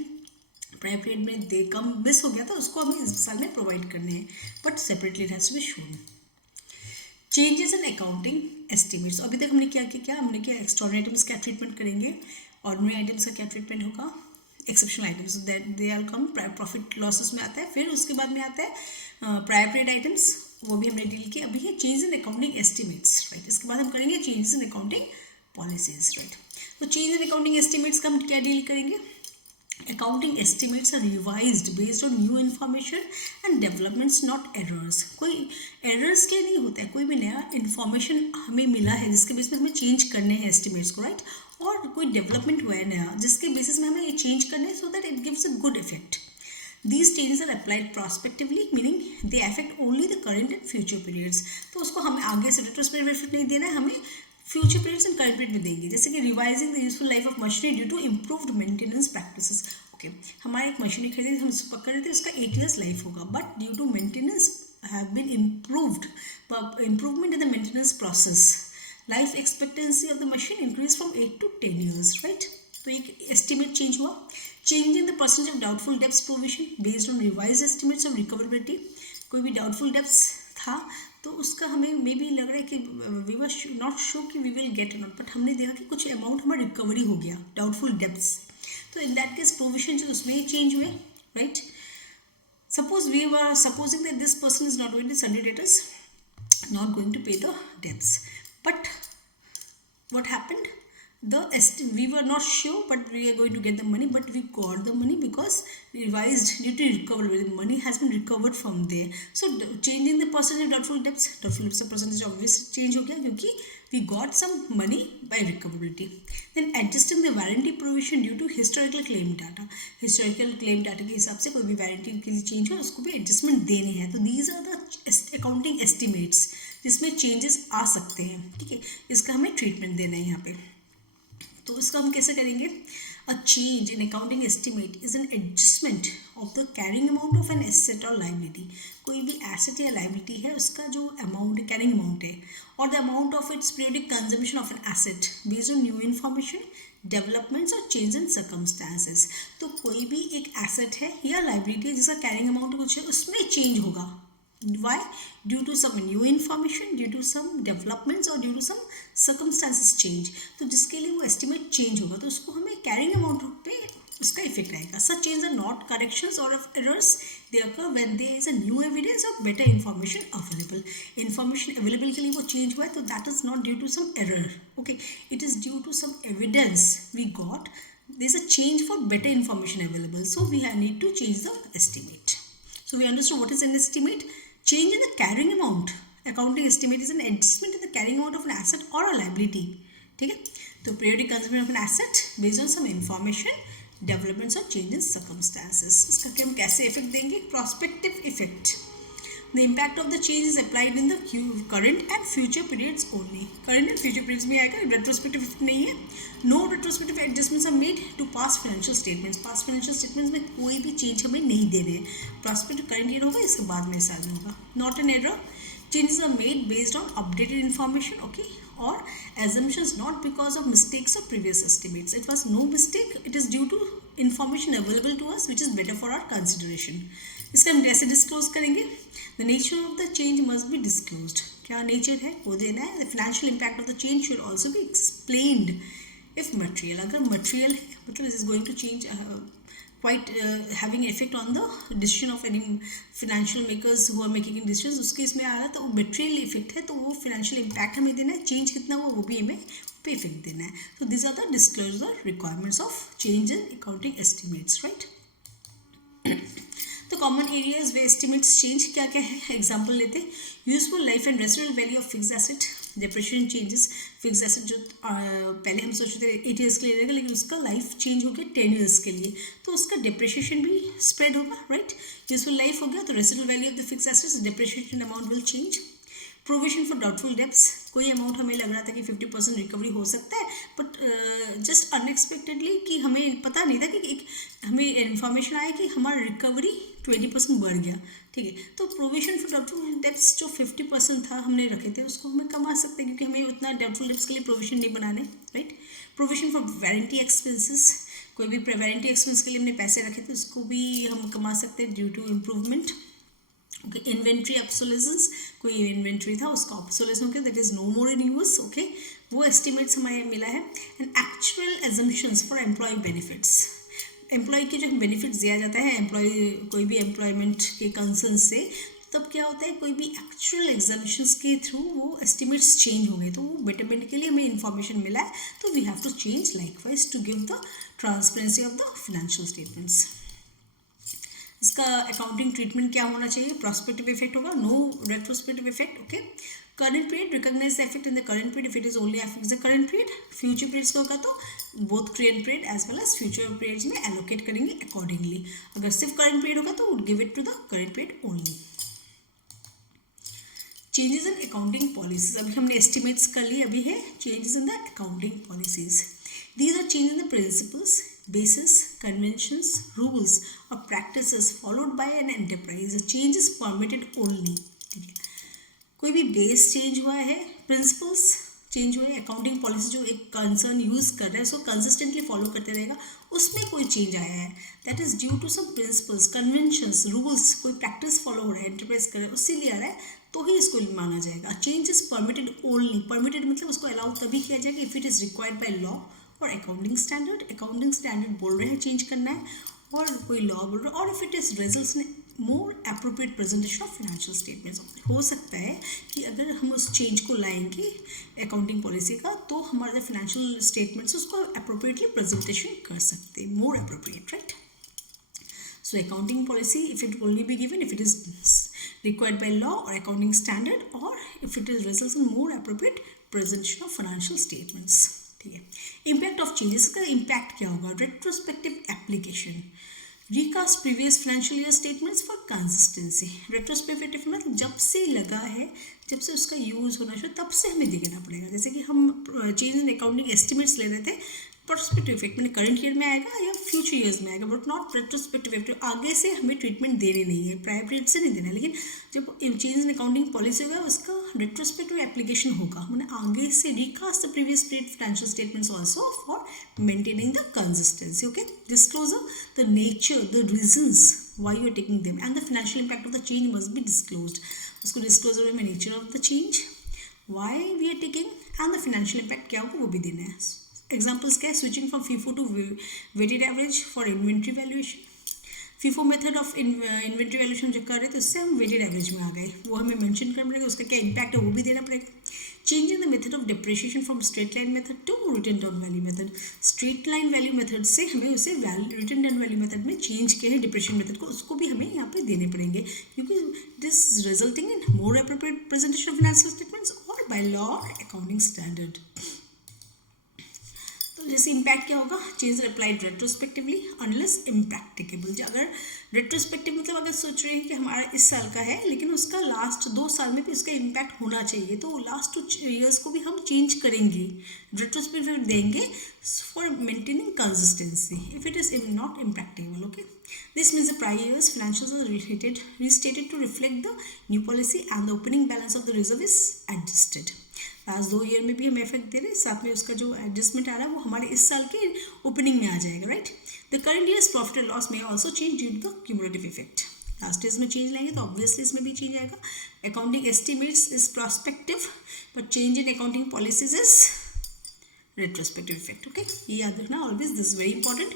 प्राइर पीरियड में दे कम मिस हो गया था उसको हमें इस साल में प्रोवाइड करने हैं, but separately it has to be shown. Changes in accounting estimates. अभी तक हमने क्या हमने किया, एक्स्ट्राऑर्डिनरी आइटम्स क्या ट्रीटमेंट करेंगे, ऑर्डिनरी आइटम्स का क्या ट्रीटमेंट होगा, exceptional items that they are come profit losses में आता है. फिर उसके बाद में आता है प्रायर पीरियड आइटम्स, वो भी हमने डील किया. अभी है change in accounting estimates, right. इसके बाद हम करेंगे changes in accounting policies, right. तो चेंज इन अकाउंटिंग एस्टिमेट्स का हम क्या डील करेंगे. Accounting estimates are revised based on new information and developments, not errors. कोई एरर्स के नहीं होता है, कोई भी नया इन्फॉर्मेशन हमें मिला है जिसके बेस में हमें चेंज करने हैं एस्टिमेट्स को, राइट. और कोई डेवलपमेंट हुआ है नया जिसके बेसिस में हमें ये चेंज करना है, so that it gives a good effect. These changes are applied prospectively, meaning they affect only the current and future periods. तो उसको हमें आगे से रेट्रोस्पेक्टिव इफेक्ट नहीं देना है, हमें future periods and current period में देंगे. जैसे कि revising the useful life of machinery due to improved maintenance practices. Okay, हमारे एक मशीनरी खरीदी, हम उसको पकड़ रहे थे, उसका 8 years लाइफ होगा, but due to maintenance have been improved, improvement in the maintenance process, life expectancy of the machine increase from 8 to 10 years, right. तो एक एस्टिमेट चेंज हुआ. Changing the percentage of doubtful debts provision based on revise estimates of recoverability. कोई भी doubtful debts था तो उसका हमें may be लग रहा है कि वी वर नॉट श्योर कि we will get not, but हमने देखा कि कुछ अमाउंट हमारा रिकवरी हो गया डाउटफुल डेब्ट्स, तो इन दैट केस प्रोविजन जो उसमें ही चेंज हुए, right. Suppose we were supposing that this person is not going to sundry debtors, not going to pay the debts, but what happened, we were not sure but we are going to get the money, but we got the money because revised due to recovery, the money has been recovered from there. So changing the percentage of doubtful debts का percentage obviously change हो गया क्योंकि we got some money by recoverability. Then adjusting the warranty provision due to historical claim data, historical claim data के हिसाब से कोई भी warranty के लिए चेंज हो उसको भी एडजस्टमेंट देने हैं. तो these are the accounting estimates जिसमें चेंजेस आ सकते हैं, ठीक है. इसका हमें ट्रीटमेंट देना है यहाँ पे. तो इसका हम कैसे करेंगे. A change in accounting estimate is an adjustment of the carrying amount of an asset और लाइबिलिटी. कोई भी एसेट या लाइबिलिटी है उसका जो अमाउंट है, कैरिंग अमाउंट है, और the amount of its periodic consumption of an asset based on new information, developments और चेंज इन सर्कमस्टांसेस. तो कोई भी एक एसेट है या लाइबिलिटी है जिसका कैरिंग अमाउंट कुछ है, उसमें चेंज होगा. Why? Due to some new information, due to some developments or due to some circumstances change. तो जिसके लिए वो estimate change होगा तो उसको हमें carrying amount पे उसका effect आएगा. Such changes are not corrections or errors. They occur when there is a new evidence or better information available. Information available के लिए वो change हुआ है तो that is not due to some error. Okay, it is due to some evidence we got. There is a change for better information available. So we need to change the estimate. So we understood what is an estimate. Change in the carrying amount. Accounting estimate is an adjustment in the carrying amount of an asset or a liability. ठीक है, तो periodic consumption of an asset based on some information, developments or change in circumstances. इसका हम कैसे effect देंगे? Prospective effect. The impact of the change is applied in the current and future periods only. Current and future periods में आएगा, retrospective effect नहीं है. No retrospective adjustments are made to past financial statements. Past financial statements में कोई भी change हमें नहीं दे रहे हैं. Prospective current year होगा, इसके बाद में साल में होगा. Not an error. Changes are made based on updated information, okay, or assumptions, not because of mistakes of previous estimates. It was no mistake. It is due to information available to us which is better for our consideration. इससे हम कैसे disclose करेंगे? The nature of the change must be disclosed. क्या nature है वो देना है. The financial impact of the change should also be explained. If material, अगर मटेरियल है मतलब is going to change quite having effect on the decision of any financial makers who are making decisions, उसके इसमें आ रहा है तो material effect है तो वो फाइनेंशियल इम्पैक्ट हमें देना है. चेंज कितना हुआ वो भी हमें पे इफेक्ट देना है. So this are the disclosure requirements of change in accounting estimates, right. तो common areas way estimates change क्या क्या है, एग्जाम्पल लेते. Useful life and residual value of fix asset. Depreciation changes. Fix asset जो पहले हम सोचते थे 8 ईयर्स के लिए रहेगा लेकिन उसका लाइफ चेंज हो गया 10 ईयर्स के लिए तो उसका डेप्रिसिएशन भी स्प्रेड होगा, राइट. यूजफुल लाइफ हो गया तो residual value of the fix assets depreciation amount will change. Provision for doubtful debts. कोई अमाउंट हमें लग रहा था कि 50% रिकवरी हो सकता है बट जस्ट अनएक्सपेक्टेडली कि हमें पता नहीं था कि हमें इन्फॉर्मेशन आया कि हमारा रिकवरी 20% बढ़ गया. ठीक है, तो प्रोविजन फॉर डाउटफुल डेब्ट्स जो 50% था हमने रखे थे उसको हमें कमा सकते हैं क्योंकि हमें उतना डाउटफुल डेब्ट्स के लिए प्रोविजन नहीं बनाने, right. Provision for warranty expenses. कोई भी वारंटी एक्सपेंस के लिए हमने पैसे रखे थे उसको भी हम कमा सकते हैं due to improvement. Okay, inventory obsolescence. कोई इन्वेंट्री था उसका ऑब्सोलेशन हो गया, that is no more in use. Okay, वो एस्टिमेट्स हमें मिला है. And actual assumptions for employee benefits. Employee के जो बेनिफिट्स दिया जाता है एम्प्लॉय कोई भी एम्प्लॉयमेंट के कंसर्न से तब क्या होता है कोई भी एक्चुअल एग्जामिनेशंस के थ्रू वो एस्टिमेट्स चेंज हो गए तो वो बेटरमेंट के लिए हमें इन्फॉर्मेशन मिला है तो we have to change likewise to give the transparency of the financial statements. इसका अकाउंटिंग ट्रीटमेंट क्या होना चाहिए? प्रॉस्पेक्टिव इफेक्ट होगा, no retrospective effect. Okay, current period recognize the effect in the current period if it is only affects the current period. Future periods का होगा तो both current period as well as future periods में allocate करेंगे accordingly. अगर सिर्फ current period होगा तो would give it to the current period only. Changes in accounting policies. अभी हमने एस्टिमेट्स कर लिए, अभी है changes in the accounting policies. These are changes in the principles, basis, conventions, rules or practices followed by an enterprise. The change is permitted only. ठीक है, कोई भी बेस चेंज हुआ है, प्रिंसिपल्स चेंज हुए, अकाउंटिंग पॉलिसी जो एक concern use कर रहा है उसको कंसिस्टेंटली फॉलो करते रहेगा, उसमें कोई चेंज आया है that is due to some principles, conventions, rules, कोई प्रैक्टिस फॉलो हो रहा है, एंटरप्राइज कर रहा है उससे लिया रहा है तो ही इसको माना जाएगा. Change is permitted only. Permitted मतलब उसको अलाउ तभी किया जाएगा if it is required by law और अकाउंटिंग स्टैंडर्ड. अकाउंटिंग स्टैंडर्ड बोल रहे हैं चेंज करना है और कोई लॉ बोल रहा है और if it is results in more appropriate presentation of financial statements. हो सकता है कि अगर हम उस चेंज को लाएंगे अकाउंटिंग पॉलिसी का तो हमारे फाइनेंशियल स्टेटमेंट्स उसको अप्रोप्रिएटली प्रेजेंटेशन कर सकते हैं, more appropriate, right. So accounting policy, if it only be given if it is required by law or accounting standard or if it is results in more appropriate presentation of financial statements. ठीक है, impact of changes का impact क्या होगा? Retrospective application. Recast previous financial year statements for consistency. Retrospective मतलब जब से लगा है, जब से उसका यूज़ होना शुरू तब से हमें देखना पड़ेगा. जैसे कि हम चेंज इन अकाउंटिंग एस्टिमेट्स ले रहे थे प्रोस्पेक्टिव इफेक्ट मैंने करंट ईयर में आएगा या फ्यूचर ईयर्स में आएगा, बट नॉट रेट्रोस्पेक्टिव इफेक्ट। आगे से हमें ट्रीटमेंट देनी नहीं है, प्रायर पीरियड से नहीं देना है, लेकिन जब चेंज इन अकाउंटिंग पॉलिसी होगा उसका रेट्रोस्पेक्टिव एप्लीकेशन होगा, मैंने आगे से recast the previous period financial statements also for maintaining the consistency. Okay, disclosure the nature, the reasons why you are taking them and the financial impact of the change must be disclosed। उसको disclosure में nature of the change, why we are taking and the financial impact क्या होगा वो भी देना है। Examples क्या है, switching from FIFO to weighted average for inventory valuation. FIFO method of inventory valuation जो कर रहे थे उससे हम वेटेड एवरेज में आ गए, वो हमें मेंशन करना पड़ेगा, उसका क्या इम्पैक्ट है वो भी देना पड़ेगा। Change in the method of depreciation from straight line method to written down value method. Straight line value method से हमें उसे रिटर्न डाउन वैल्यू मेथड में चेंज किया है डिप्रिसिएशन मेथड को, उसको भी हमें यहाँ पे देने पड़ेंगे, क्योंकि this resulting in more appropriate presentation of financial statements और बाय लॉ अकाउंटिंग स्टैंडर्ड। तो जैसे इम्पैक्ट क्या होगा, change applied retrospectively unless impracticable. अगर रेट्रोस्पेक्टिव मतलब अगर सोच रहे हैं कि हमारा इस साल का है लेकिन उसका लास्ट 2 साल में भी उसका इम्पैक्ट होना चाहिए, तो लास्ट 2 ईयर्स को भी हम चेंज करेंगे, रेट्रोस्पेक्टिव देंगे for maintaining consistency if it is not impracticable. Okay, this means the prior years financials are restated to reflect the new policy and the opening balance of the reserve is adjusted। Last 2 year में भी हम effect दे रहे हैं, साथ में उसका जो adjustment आ रहा है वो हमारे इस साल के ओपनिंग में आ जाएगा, right. The current years profit and loss में also change due to the cumulative effect. Last years में चेंज लाएंगे तो ऑब्वियसली इसमें भी चेंज आएगा। Accounting estimates is prospective but change in accounting policies is retrospective effect. Okay, ये याद रखना always, this very important.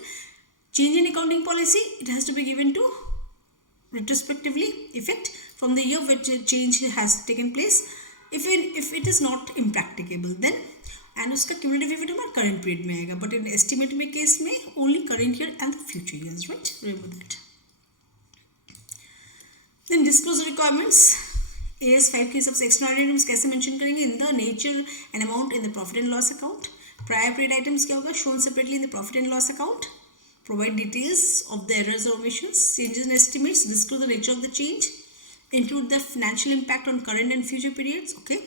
Change in accounting policy it has to be given to retrospectively effect from the year which change has taken place if it is not impracticable then, and उसका cumulative effect हमारा current period में आएगा, but in estimate में case में only current year and the future years, right, remember that। then disclosure requirements, AS5 के हिसाब से extraordinary items कैसे mention करेंगे, in the nature and amount in the profit and loss account। prior period items क्या होगा, shown separately in the profit and loss account। provide details of the errors or omissions, changes in estimates, disclose the nature of the change, include the financial impact on current and future periods। Okay,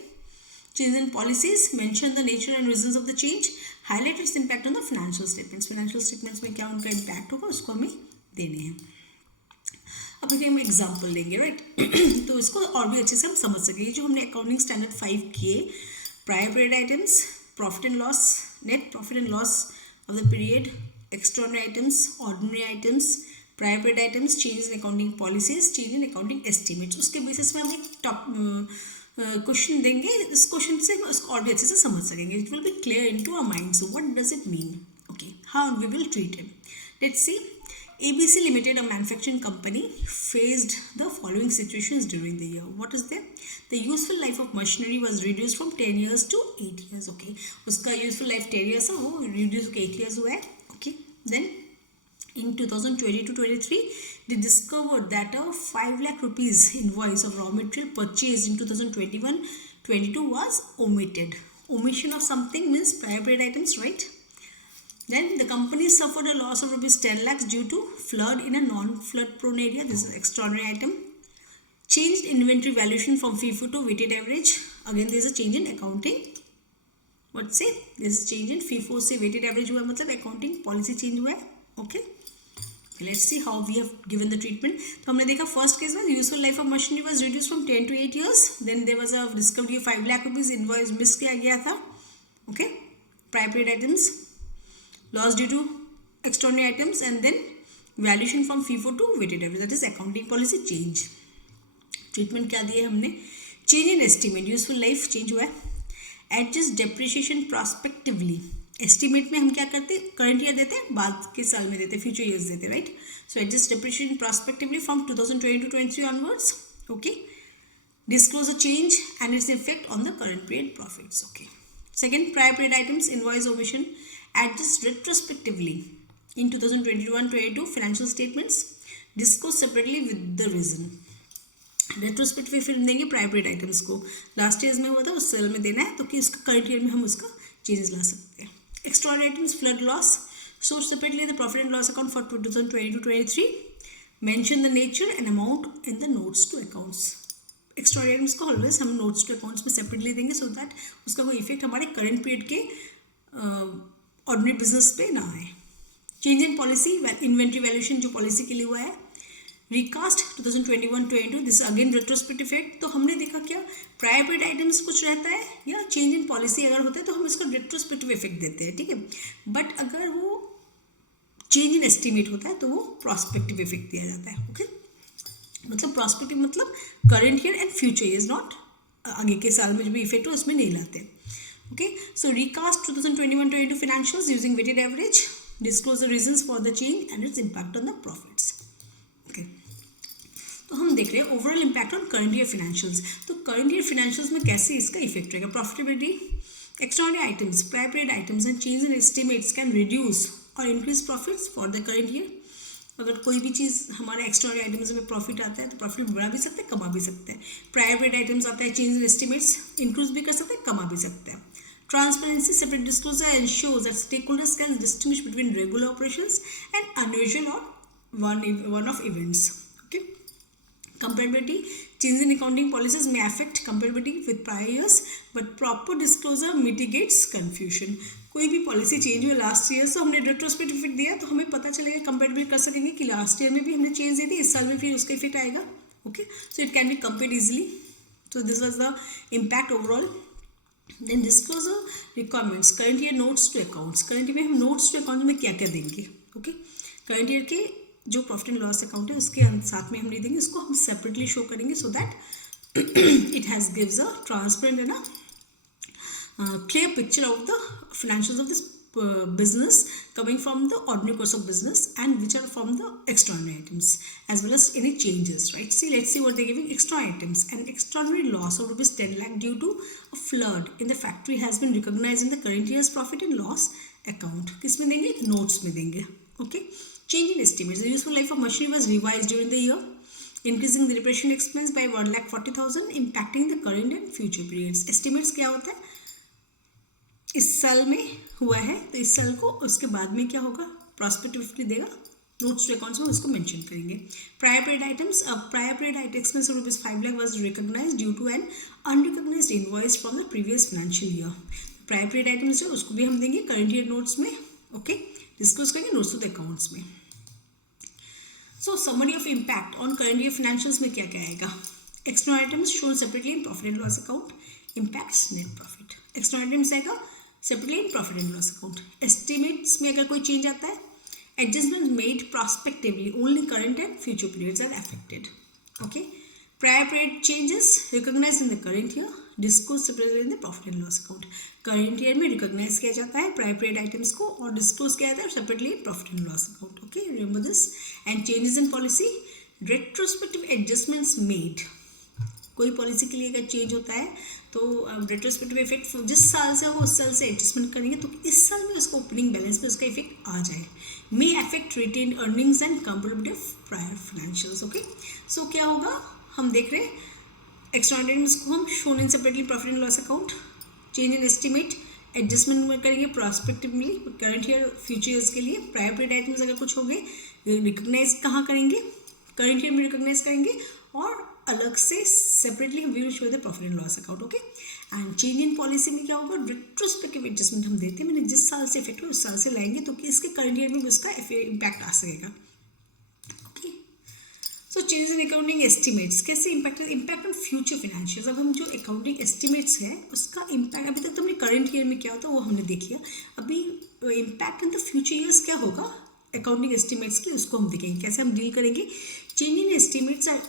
change in policies, mention the nature and reasons of the change, highlight its impact on the financial statements। financial statements में क्या उनका impact होगा उसको हमें देने हैं। अब देखिए हम एग्जाम्पल लेंगे, राइट तो इसको और भी अच्छे से हम समझ सकें। ये जो हमने अकाउंटिंग स्टैंडर्ड 5 किए, prior period items, profit and loss, net profit and loss of the period, extraordinary items, ordinary items, prior period items, changes in accounting policies, change in accounting estimates। उसके बेसिस में हम एक top question देंगे, इस question से हम उसको और भी अच्छे से समझ सकेंगे। It will be clear in to our mind. So what does it mean, okay, how we will treat it. Let's see, ABC Limited, a manufacturing company, faced the following situations during the year. What is there? The useful life of machinery was reduced from 10 years to 8 years. Okay, उसका useful life 10 years था, वो reduce होकर 8 years हुआ है। Okay, then in 2020 to 23 they discovered that a 5 lakh rupees invoice of raw material purchased in 2021-22 was omitted। omission of something means prior period items, right? Then the company suffered a loss of rupees 10 lakhs due to flood in a non-flood prone area। This is extraordinary item। Changed inventory valuation from FIFO to weighted average। Again there is a change in accounting, what say, there is a change in FIFO से weighted average हुआ, मतलब accounting policy change हुआ है। Okay, let's see how we have given the treatment। तो हमने देखा first case में useful life of machinery was reduced from 10 to 8 years। Then there was a discovery of 5 lakh rupees invoice miss किया गया था। Okay, prior period items, loss due to extraordinary items, and then valuation from FIFO to weighted average, that is accounting policy change। treatment क्या दिया हमने, change in estimate, useful life change हुआ है। adjust depreciation prospectively, estimate में हम क्या करते हैं, current year देते हैं, बाद के साल में देते हैं, future years देते हैं, right। so adjust depreciation prospectively from 2020 to 23 onwards। okay, disclose a change and its effect on the current period profits। okay, second, prior period items, invoice omission, adjust retrospectively in 2021-22 financial statements, disclose separately with the reason। Retrospective film देंगे prior period items को, last year में हुआ था उस साल में देना है, तो कि उसका करंट ईयर में हम उसका चेंजेस ला सकते हैं। Extraordinary items, flood loss, sort separately the profit and loss account for 2020 to 23, mention the nature and amount in the notes to accounts. Extraordinary items को ऑलवेज हम नोट्स टू अकाउंट्स में separately देंगे, so that उसका कोई effect हमारे current period के ordinary business पे ना आए। Change in policy, inventory valuation जो पॉलिसी के लिए हुआ है। Recast 2021-22, this again retrospective effect. तो हमने देखा क्या प्रायर पीरियड आइटम्स कुछ रहता है या चेंज इन पॉलिसी अगर होता है तो हम इसको रेट्रोस्पेक्टिव इफेक्ट देते हैं, ठीक है। बट अगर वो चेंज इन एस्टिमेट होता है तो वो प्रॉस्पेक्टिव इफेक्ट दिया जाता है, ओके। मतलब प्रॉस्पेक्टिव मतलब current year and future year, not आगे के साल में जो भी इफेक्ट हो उसमें नहीं लाते, okay. So recast 2021-22 financials using weighted average, disclose the reasons for the change and its impact on the profits, okay। तो हम देख रहे हैं overall impact on current year financials. तो करंट ईयर फिनेंशियल्स में कैसे इसका इफेक्ट रहेगा। Profitability, extraordinary items, prior period items and change in estimates can reduce और increase profits for the current year. अगर कोई भी चीज़ हमारे एक्स्ट्राऑर्डिनरी आइटम्स में प्रॉफिट आता है तो प्रॉफिट बढ़ा भी सकते हैं, कमा भी सकते हैं। प्रायर पीरियड आइटम्स आता है, चेंज इन एस्टिमेट्स इंक्रीज भी कर सकते हैं, कमा भी सकते हैं। Transparency, separate disclosure ensures that stakeholders can distinguish between regular operations and unusual or one-off events. Okay. Comparability, change in accounting policies may affect comparability with prior years, but proper disclosure mitigates confusion. कोई भी policy change हुई last year से हमने retrospective effect दिया तो हमें पता चलेगा, कंपेरेबल कर सकेंगे कि लास्ट ईयर में भी हमने चेंज दी थी, इस साल में फिर उसका इफेक्ट आएगा, okay. So it can be compared easily. So this was the impact overall. Then disclosure requirements, current year notes to accounts. Current year में हम नोट्स टू अकाउंट में क्या क्या देंगे, ओके। करंट ईयर के जो प्रॉफिट एंड लॉस अकाउंट है उसके साथ में हम नहीं देंगे, इसको हम सेपरेटली शो करेंगे so that it has gives a transparent and clear picture of the financials of this business coming from the ordinary course of business and which are from the extraordinary items as well as any changes, right? See, let's see what they're giving. Extraordinary items, an extraordinary loss of rupees 10 lakh due to a flood in the factory has been recognized in the current year's profit and loss account. किस में देंगे, notes में देंगे, okay. Change in estimates, the useful life of machinery was revised during the year, increasing the depreciation expense by 1,40,000, impacting the current and future periods. Estimates क्या होता है, इस साल में हुआ है तो इस साल को उसके बाद में क्या होगा, प्रॉस्पेक्टिवली देगा, नोट्स टू अकाउंट्स में उसको मेंशन करेंगे। Prior period items, prior period items में rupees 5 lakh was recognised due to an unrecognised invoice from the previous financial year. Prior period items जो उसको भी हम देंगे करंट ईयर नोट्स में, ओके, डिस्क्लोज करेंगे नोट्स टू द अकाउंट्स में। So summary of impact on current year financials में क्या क्या आएगा। External items shown separately in profit and loss account, impacts net profit. External items आएगा separately in profit and loss account. Estimates में अगर कोई change आता है, adjustment made prospectively, only current and future periods are affected, okay. Prior period changes recognised in the current year, disclose separately in the profit and loss account. Current year में recognise किया जाता है prior period items को और disclose किया जाता है separately in profit and loss account, okay, remember this. And changes in policy, retrospective adjustments made, कोई पॉलिसी के लिए अगर चेंज होता है तो रेट्रोस्पेक्टिव इफेक्ट जिस साल से हो उस साल से एडजस्टमेंट करेंगे तो इस साल में उसका ओपनिंग बैलेंस में उसका इफेक्ट आ जाए। May affect retained earnings and comparability of prior financials, okay. So क्या होगा, हम देख रहे हैं एक्स्ट्राऑर्डिनरी को हम shown in separately profit and loss account, change in estimate adjustment में करेंगे prospectively current year future years के लिए। प्रायर पीरियड आइटम्स अगर कुछ हो गए रिकॉग्नाइज कहाँ करेंगे, करंट ईयर में रिकॉग्नाइज करेंगे और अलग से सेपरेटली हम will show the profit and loss account, okay. And change in policy में क्या होगा, रेट्रोस्पेक्टिव एडजस्टमेंट हम देते हैं, मैंने जिस साल से इफेक्ट हो उस साल से लाएंगे तो कि इसके करंट ईयर में भी उसका इम्पैक्ट आ सकेगा, okay. So change in accounting estimates कैसे इम्पैक्ट ऑन फ्यूचर फाइनेंशियल्स। अब हम जो अकाउंटिंग एस्टिमेट्स है उसका इम्पैक्ट, अभी तक तो हमने करंट ईयर में क्या होता है वो हमने देख लिया, अभी impact in the future years क्या होगा अकाउंटिंग एस्टिमेट्स की, उसको हम देखेंगे कैसे हम डील करेंगे। Change in estimates are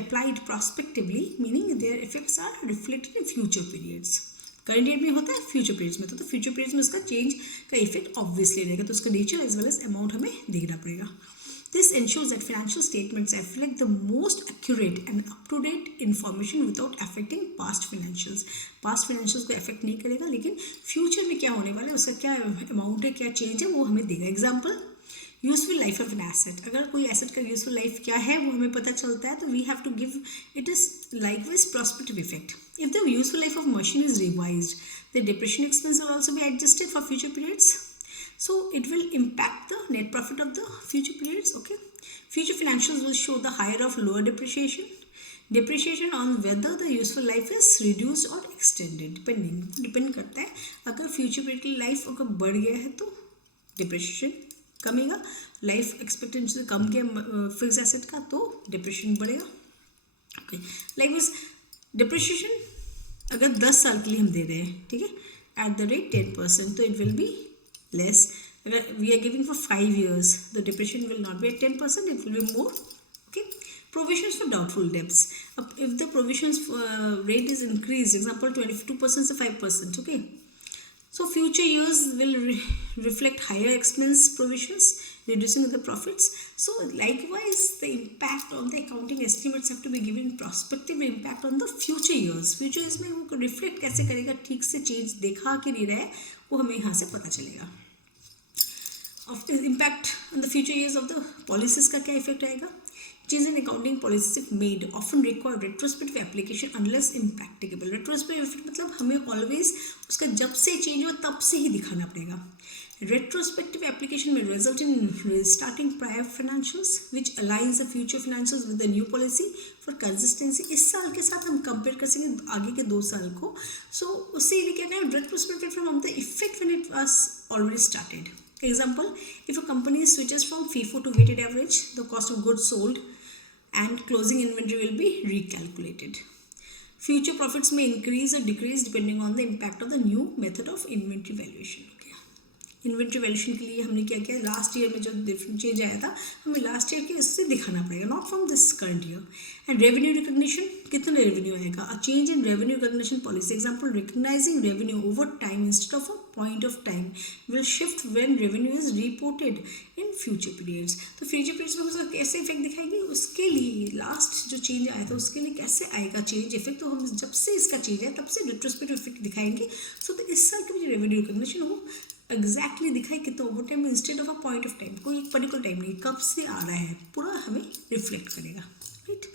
applied prospectively, meaning their effects are reflected in future periods. Current year में होता है, फ्यूचर पीरियड्स में तो फ्यूचर पीरियड्स में उसका चेंज का इफेक्ट ऑब्वियसली रहेगा, तो उसका nature as well as amount हमें देखना पड़ेगा। This ensures that financial statements reflect the most accurate and up-to-date information without affecting past financials. past financials को अफेक्ट नहीं करेगा, लेकिन फ्यूचर में क्या होने वाला है उसका क्या अमाउंट है, क्या चेंज है वो हमें देगा। Example, useful life of an asset, अगर कोई एसेट का यूजफुल लाइफ क्या है वो हमें पता चलता है तो we have to give it is likewise prospective effect. If the useful life of machine is revised, the depreciation expense will also be adjusted for future periods, so it will impact the net profit of the future periods, okay. Future financials will show the higher of lower depreciation on whether the useful life is reduced or extended. Extended, depend करता है। अगर future period की life अगर बढ़ गया है तो depreciation कमेगा, life expectancy कम गया फिक्स एसेट का तो डिप्रिशिएशन बढ़ेगा। ओके, लाइक मीन्स डिप्रिशिएशन अगर 10 साल के लिए हम दे रहे हैं, ठीक है, एट द रेट 10%, तो इट विल बी लेस। अगर we are giving for 5 years, the depreciation will not be at 10%, it will be more. Okay, provisions for doubtful debts. If the provisions rate is increased, example 22% to 5%, okay, so future years will reflect higher expense provisions, reducing the profits. So likewise, the impact on the accounting estimates have to be given prospective impact on the future years. Future years में वो reflect कैसे करेगा, ठीक से change देखा कि नहीं रहा है, वो हमें यहाँ से पता चलेगा। Of the impact on the future years of the policies का क्या effect आएगा? Change in accounting policies if made often require retrospective application unless impracticable. Retrospective effect मतलब हमें always उसका जब से change हो तब से ही दिखाना पड़ेगा। Retrospective application may result in restarting prior financials which aligns the future financials with the new policy for consistency. इस साल के साथ हम compare कर सकेंगे आगे के 2 साल को, so उससे ये क्या कहना है, retrospective from the effect when it was already started. Example, if a company switches from FIFO to weighted average, the cost of goods sold and closing inventory will be recalculated. Future profits may increase or decrease depending on the impact of the new method of inventory valuation. Inventory valuation के लिए हमने क्या किया, last year में जो different change आया था हमें लास्ट ईयर के उससे दिखाना पड़ेगा, not from this current year. And revenue recognition, कितना रेवेन्यू आएगा, a change in revenue recognition policy, example recognising revenue over time instead of a point of time will shift when revenue is reported in future periods. तो future periods में उसका कैसे effect दिखाएगी, उसके लिए last जो change आया था उसके लिए कैसे आएगा चेंज इफेक्ट, तो हम जब से इसका चेंज है तब से रिट्रोस्पेक्टिव इफेक्ट दिखाएंगे। सो तो इस साल का जो रेवेन्यू रिकग्निशन हो एग्जैक्टली दिखाए कितना over time instead of a point of time, कोई एक पर्टिकुलर टाइम नहीं, कब से आ रहा है पूरा हमें रिफ्लेक्ट करेगा, right.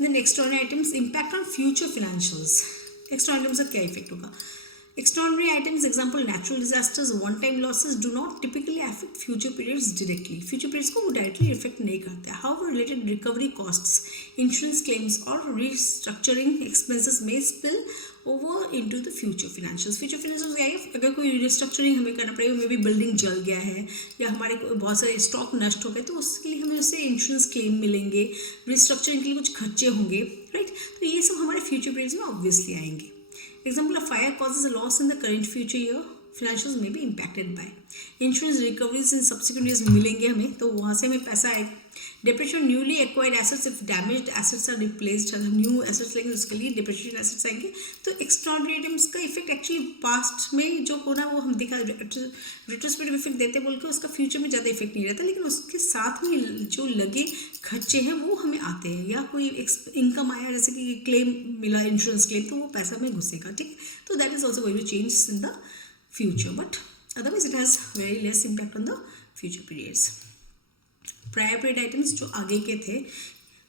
Then external items impact on future financials. External items का क्या इफेक्ट होगा, extraordinary items, example natural disasters, one time losses do not typically affect future periods directly. Future periods को वो directly affect नहीं करते। However, related recovery costs, insurance claims or restructuring expenses may spill over into the future financials. Future financials क्या है, अगर कोई restructuring हमें करना पड़ेगा, मे बी बिल्डिंग जल गया है या हमारे बहुत सारे स्टॉक नष्ट हो गए, तो उसके लिए हमें उससे इंश्योरेंस क्लेम मिलेंगे, रिस्ट्रक्चरिंग के लिए कुछ खर्चे होंगे, राइट। तो ये सब हमारे फ्यूचर पीरियड्स में ऑब्वियसली आएंगे। Example, a fire causes a loss in the current future year, financials may be impacted by. Insurance recoveries in subsequent years मिलेंगे हमें, तो वहाँ से हमें पैसा आएगा। Depreciation newly acquired assets, if damaged assets are replaced, new assets लेंगे उसके लिए depreciation assets आएंगे। तो extraordinary items का इफेक्ट एक्चुअली पास्ट में जो होना वो हम दिखा रिट्रोस्पेक्टिव इफेक्ट देते बोल के उसका फ्यूचर में ज़्यादा इफेक्ट नहीं रहता, लेकिन उसके साथ में जो लगे खर्चे हैं वो हमें आते हैं, या कोई इनकम आया जैसे कि क्लेम मिला इंश्योरेंस क्लेम, तो वो पैसा में घुसेगा, ठीक। तो that is also going to change in the future, but otherwise it has very less impact on the future periods. Prior period items जो आगे के थे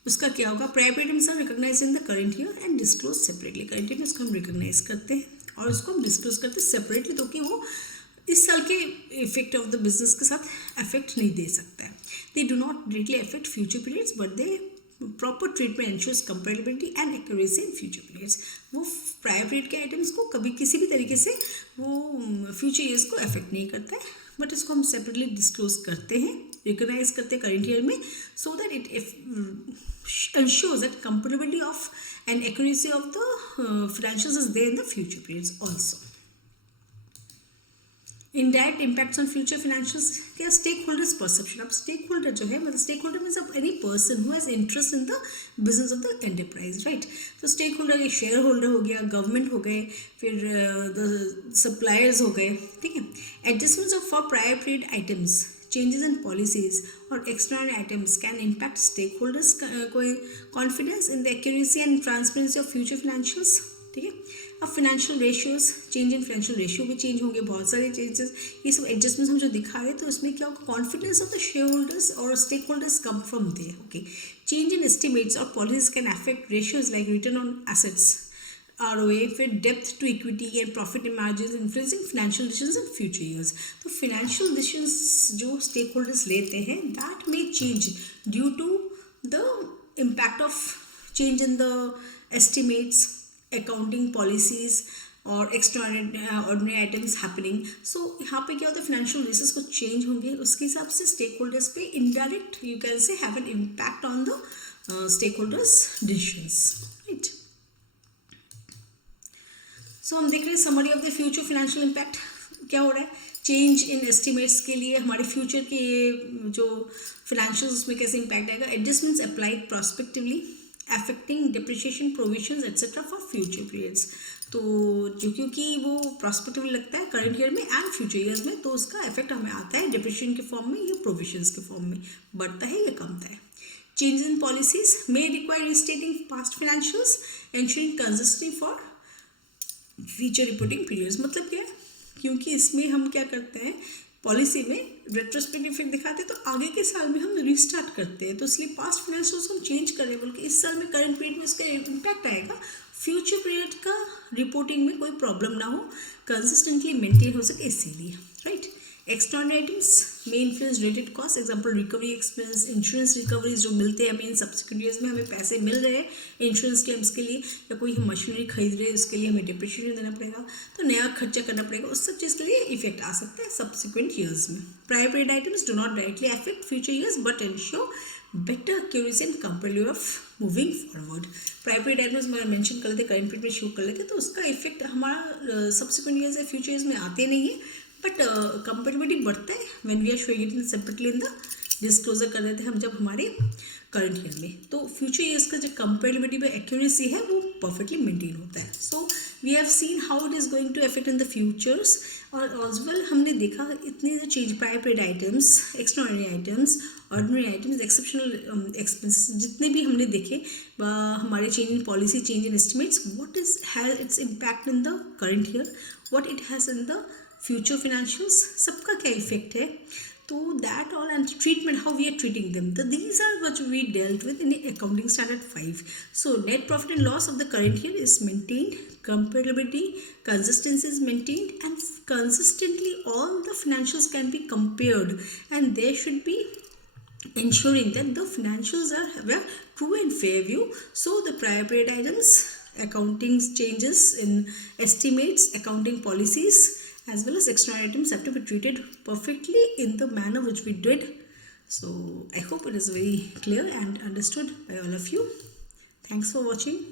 उसका क्या होगा, prior period items are recognize in the current year and disclose separately. Current year में उसको हम रिकॉग्नाइज करते हैं और उसको हम डिस्क्लोज करते हैं सेपरेटली, तो कि वो इस साल के इफेक्ट ऑफ द बिजनेस के साथ अफेक्ट नहीं दे सकता है। They do not directly affect future periods, but they proper treatment ensures comparability and accuracy in future periods. वो प्रायर पीरियड के आइटम्स को कभी किसी भी तरीके से वो फ्यूचर ईयर्स को अफेक्ट नहीं करता है, बट इसको हम सेपरेटली डिस्क्लोज करते हैं, रिकॉग्नाइज करते हैं करंट ईयर में, so that it ensures that comparability of and accuracy of the financials is there in the future periods also. Indirect impacts on future financials, क्या stakeholders perception। अब stakeholder जो है मतलब stakeholder means of any person who has interest in the business of the enterprise, right। तो stakeholder एक shareholder हो गया, government हो गए, फिर the suppliers हो गए, ठीक है। Adjustments of for prior period items, changes in policies or external items can impact stakeholders confidence in the accuracy and transparency of future financials, ठीक है। अब financial ratios, change in financial ratio भी change होंगे, बहुत सारे changes, ये सब adjustments हम जो दिखा रहे हैं, तो इसमें क्या होगा, confidence of the shareholders और stakeholders come from there, okay. Change in estimates और policies can affect ratios like return on assets, ROA, फिर डेप्थ to equity and profit margin influencing financial decisions in future years. तो financial decisions जो stakeholders लेते हैं that may change due to the impact of change in the estimates, accounting policies और extraordinary items happening. So यहाँ पे क्या होता है, financial resources कुछ change होंगे, उसके हिसाब से stakeholders पे indirect you can say have an impact on the stakeholders decisions, right? So हम देख रहे हैं summary of the future financial impact क्या हो रहा है. चेंज इन एस्टिमेट्स के लिए हमारे फ्यूचर के जो फिनेंशियल्स उसमें कैसे इम्पैक्ट आएगा. Adjustments applied prospectively affecting depreciation provisions etcetera for future periods. तो जो क्योंकि वो प्रॉस्पेक्टिवली लगता है करंट ईयर में एंड फ्यूचर ईयर्स में, तो उसका इफेक्ट हमें आता है डिप्रिशिएशन के फॉर्म में या प्रोविजंस के फॉर्म में, बढ़ता है या कमता है. Change in policies may require restating past financials ensuring consistency for future reporting periods. मतलब क्या है, क्योंकि इसमें हम क्या करते हैं, पॉलिसी में रेट्रोस्पेक्टिव इफेक्ट दिखाते हैं, तो आगे के साल में हम रीस्टार्ट करते हैं, तो इसलिए पास्ट फाइनेंशियल्स हम चेंज कर रहे हैं, बल्कि इस साल में करंट पीरियड में इसका इम्पैक्ट आएगा. फ्यूचर पीरियड का रिपोर्टिंग में कोई प्रॉब्लम ना हो, कंसिस्टेंटली मेंटेन हो सके, इसीलिए, राइट. एक्सटर्नल आइटम्स में influence related cost, example recovery expense, insurance recoveries जो मिलते हैं हमें इन सब्सिक्वेंट ईयर्स में, हमें पैसे मिल रहे हैं इंश्योरेंस क्लेम्स के लिए, या कोई हम मशीनरी खरीद रहे हैं उसके लिए हमें डिप्रिशिएशन देना पड़ेगा, तो नया खर्चा करना पड़ेगा, उस सब चीज़ के लिए इफेक्ट आ सकता है सब्सिक्वेंट ईयर्स में. Prior period items do not directly affect future years but ensure better accuracy and comparative of moving forward. Prior period items मैं मेंशन कर लेते, करंट पीरियड में शो कर लेते, तो उसका इफेक्ट हमारा सब्सिक्वेंट ईयर्स या फ्यूचर ईयर्स में आते नहीं है, बट कंपेरेटिविटी बढ़ता है when we are showing it in separately in the disclosure कर देते हैं हम जब हमारे करंट ईयर में, तो फ्यूचर ईयर्स का जो कंपेरेटिविटी में एक्यूरेसी है वो परफेक्टली मेंटेन होता है. So we have seen how it is going to affect in the futures. और ऑल्सो हमने देखा इतने जो change, prior period items, extraordinary items, ordinary items, exceptional expenses जितने भी हमने देखे, हमारे change in policy, change in estimates, what is has its impact in the current year, what it has in the future financials, सबका क्या effect है. तो that all and treatment, how we are treating them, तो these are what we dealt with in accounting standard 5. So net profit and loss of the current year is maintained, comparability, consistency is maintained, and consistently all the financials can be compared, and there should be ensuring that the financials are true and fair view. So the prior period items, accounting changes in estimates, accounting policies, as well as extra items have to be treated perfectly in the manner which we did. So I hope it is very clear and understood by all of you. Thanks for watching.